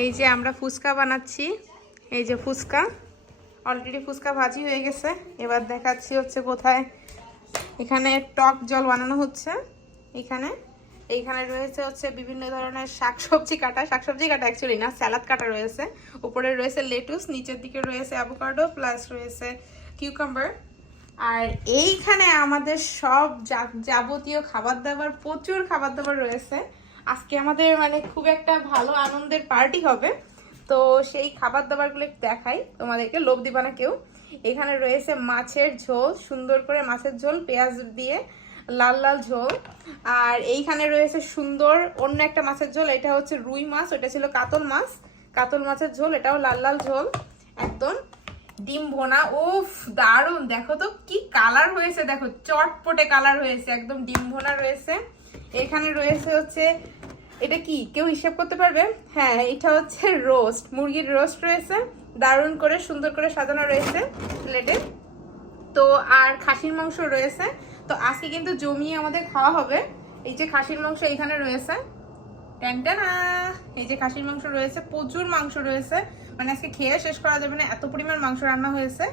এই যে আমরা ফুচকা বানাচ্ছি। এই যে ফুচকা। অলরেডি ফুচকা ভাজি হয়ে গেছে। এবার দেখাচ্ছি হচ্ছে কোথায়। এখানে টক জল বানানো হচ্ছে এখানে। এইখানে রয়েছে হচ্ছে বিভিন্ন ধরনের শাকসবজি কাটা। শাকসবজি কাটা অ্যাকচুয়ালি না স্যালাড কাটা রয়েছে। উপরে রয়েছে লেটুস, নিচের দিকে রয়েছে অ্যাভোকাডো প্লাস রয়েছে কিউকাম্বার আর এইখানে আমাদের সব যাবতীয় খাবার দাবার, প্রচুর খাবার দাবার রয়েছে। আজকে আমাদের মানে খুব একটা ভালো আনন্দের পার্টি হবে। তো সেই খাবার দাবারগুলো দেখাই। তোমাদেরকে লোভ দিবা না কেউ। এখানে রয়েছে মাছের ঝোল, সুন্দর করে মাছের ঝোল, পেঁয়াজ দিয়ে লাল লাল ঝোল। আর এইখানে রয়েছে সুন্দর অন্য একটা মাছের ঝোল, এটা হচ্ছে রুই মাছ, ওটা ছিল কাতল মাছ। কাতল মাছের ঝোল, এটাও লাল লাল ঝোল। একদম ডিম ভোনা, উফ দারুণ দেখো তো কি কালার হয়েছে, দেখো, চটপটে কালার হয়েছে। একদম ডিম ভোনা রয়েছে। এখানে রয়েছে হচ্ছে, এটা কি? কেউ হিসেব করতে পারবে? হ্যাঁ এটা হচ্ছে রোস্ট মুরগির রোস্ট রয়েছে, দারুণ করে সুন্দর করে সাজানো রয়েছে প্লেটে তো আর খাসির মাংস রয়েছে, তো আজকে কিন্তু জমিয়ে আমাদের খাওয়া হবে। এই যে খাসির মাংস এইখানে রয়েছে। ট্যান্টানা এই যে খাসির মাংস রয়েছে, প্রচুর মাংস রয়েছে। মানে আজকে খেয়ে শেষ করা যাবে না, এত পরিমাণ মাংস রান্না হয়েছে।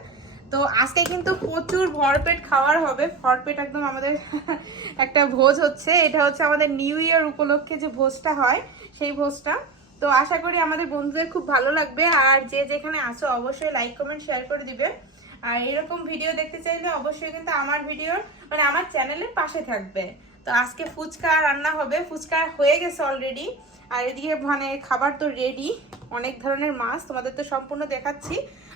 তো আজকে কিন্তু প্রচুর ভরপেট খাওয়ার হবে। ভরপেট একদম আমাদের একটা ভোজ হচ্ছে। এটা হচ্ছে আমাদের নিউ ইয়ার উপলক্ষে যে ভোজটা হয়, সেই ভোজটা। তো আশা করি আমাদের বন্ধুদের খুব ভালো লাগবে। আর যে যেখানে আসো অবশ্যই লাইক কমেন্ট শেয়ার করে দিবে। আর এরকম ভিডিও দেখতে চাইলে অবশ্যই কিন্তু আমার ভিডিওর মানে আমার চ্যানেলের পাশে থাকবে। তো আজকে ফুচকা রান্না হবে। ফুচকা হয়ে গেছে অলরেডি আর এদিকে মানে খাবার তো রেডি অনেক ধরনের মাছ। তোমাদের তো সম্পূর্ণ দেখাচ্ছি।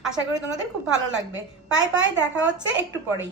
আশা করি তোমাদের খুব ভালো লাগবে। পাই পাই দেখা হচ্ছে একটু পরেই।